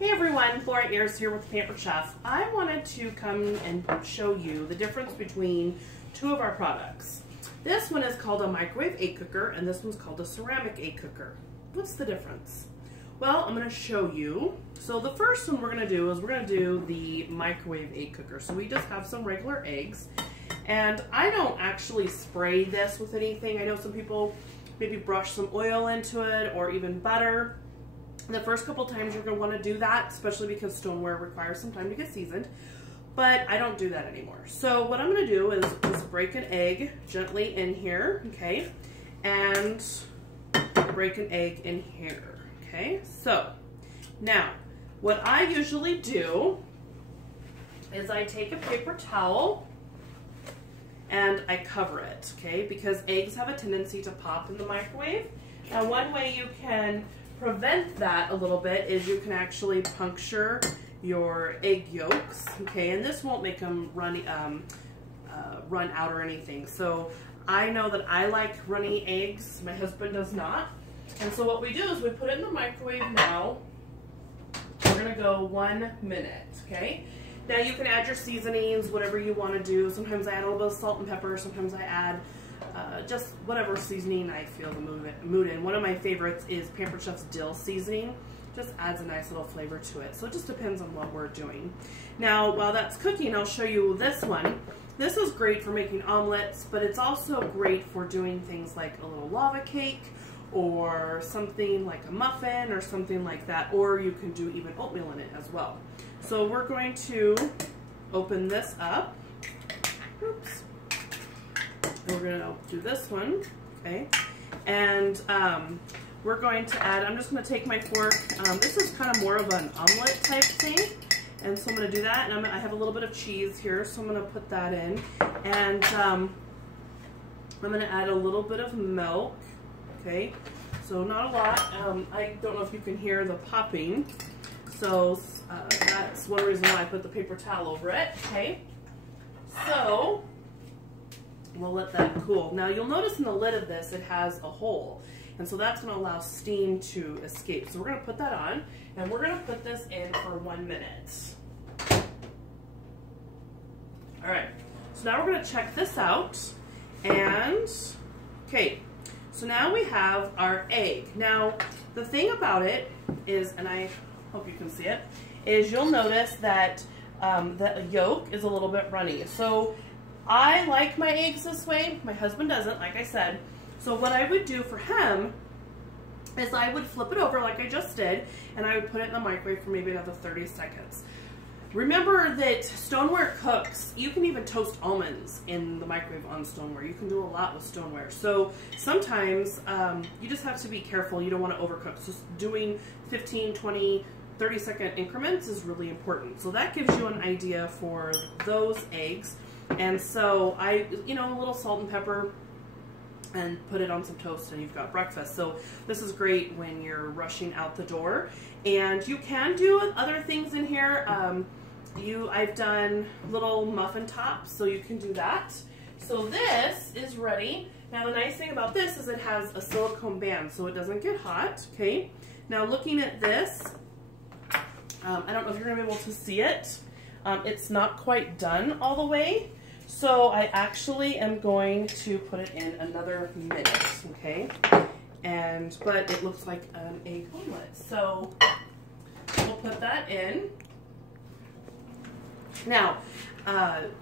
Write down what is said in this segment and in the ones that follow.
Hey everyone, Flora Ayers here with Pampered Chef. I wanted to come and show you the difference between two of our products. This one is called a microwave egg cooker and this one's called a ceramic egg cooker. What's the difference? Well, I'm going to show you. So the first one we're going to do is we're going to do the microwave egg cooker. So we just have some regular eggs, and I don't actually spray this with anything. I know some people maybe brush some oil into it or even butter. The first couple times you're going to want to do that, especially because stoneware requires some time to get seasoned, but I don't do that anymore. So what I'm going to do is just break an egg gently in here, okay, and break an egg in here, okay. So now what I usually do is I take a paper towel and I cover it, okay, because eggs have a tendency to pop in the microwave. Now one way you can prevent that a little bit is you can actually puncture your egg yolks, okay, and this won't make them run out or anything. So I know that I like runny eggs, my husband does not, and so what we do is we put it in the microwave now. We're gonna go 1 minute, okay. Now you can add your seasonings, whatever you want to do. Sometimes I add a little bit of salt and pepper, sometimes I add just whatever seasoning I feel the mood in. One of my favorites is Pampered Chef's dill seasoning. Just adds a nice little flavor to it. So it just depends on what we're doing. Now, while that's cooking, I'll show you this one. This is great for making omelets, but it's also great for doing things like a little lava cake or something like a muffin or something like that. Or you can do even oatmeal in it as well. So we're going to open this up. Oops. And we're going to do this one, okay, and we're going to add, I'm just going to take my fork, this is kind of more of an omelet type thing, and so I'm going to do that, and I have a little bit of cheese here, so I'm going to put that in, and I'm going to add a little bit of milk, okay, so not a lot. I don't know if you can hear the popping, so that's one reason why I put the paper towel over it, okay, so we'll let that cool. Now you'll notice in the lid of this it has a hole, and so that's going to allow steam to escape. So we're going to put that on, and we're going to put this in for 1 minute. Alright, so now we're going to check this out, and okay, so now we have our egg. Now the thing about it is, and I hope you can see it, is you'll notice that the yolk is a little bit runny. So I like my eggs this way. My husband doesn't, like I said. So what I would do for him is I would flip it over like I just did, and I would put it in the microwave for maybe another 30 seconds. Remember that stoneware cooks. You can even toast almonds in the microwave on stoneware. You can do a lot with stoneware. So sometimes you just have to be careful. You don't want to overcook. So doing 15, 20, 30-second increments is really important. So that gives you an idea for those eggs. And so a little salt and pepper, and put it on some toast, and you've got breakfast. So this is great when you're rushing out the door. And you can do other things in here. I've done little muffin tops, so you can do that. So this is ready. Now the nice thing about this is it has a silicone band, so it doesn't get hot, okay? Now looking at this, I don't know if you're gonna be able to see it. It's not quite done all the way. So I actually am going to put it in another minute, okay? But it looks like an egg omelet. So we'll put that in. Now,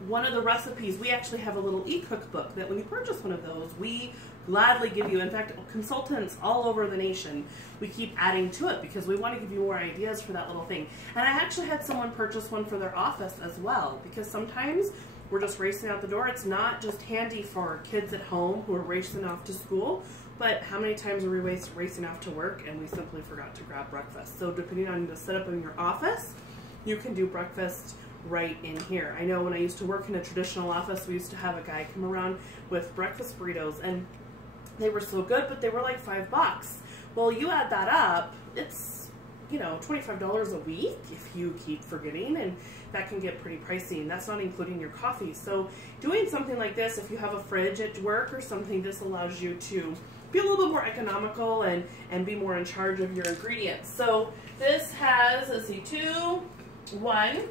one of the recipes, we actually have a little e-cookbook that when you purchase one of those, we gladly give you. In fact, consultants all over the nation, we keep adding to it because we want to give you more ideas for that little thing. And I actually had someone purchase one for their office as well, because sometimes we're just racing out the door. It's not just handy for kids at home who are racing off to school, but how many times are we racing off to work and we simply forgot to grab breakfast? So depending on the setup in your office, you can do breakfast right in here. I know when I used to work in a traditional office, we used to have a guy come around with breakfast burritos, and they were so good, but they were like $5. Well, you add that up, it's, $25 a week if you keep forgetting, and that can get pretty pricey, and that's not including your coffee. So doing something like this, if you have a fridge at work or something, this allows you to be a little bit more economical and be more in charge of your ingredients. So this has, let's see, 2, 1.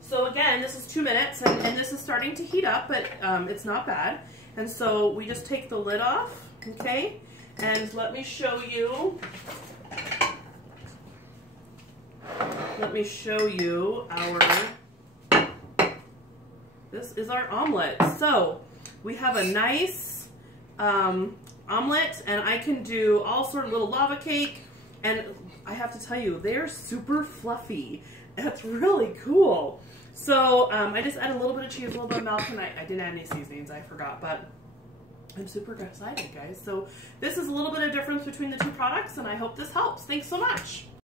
So again, this is 2 minutes, and this is starting to heat up, but it's not bad. And so we just take the lid off, okay? And let me show you. This is our omelet. So we have a nice omelet, and I can do all sort of little lava cake, and I have to tell you, they're super fluffy. That's really cool. So I just add a little bit of cheese, a little bit of milk, and I didn't add any seasonings, I forgot, but I'm super excited, guys. So this is a little bit of difference between the two products, and I hope this helps. Thanks so much.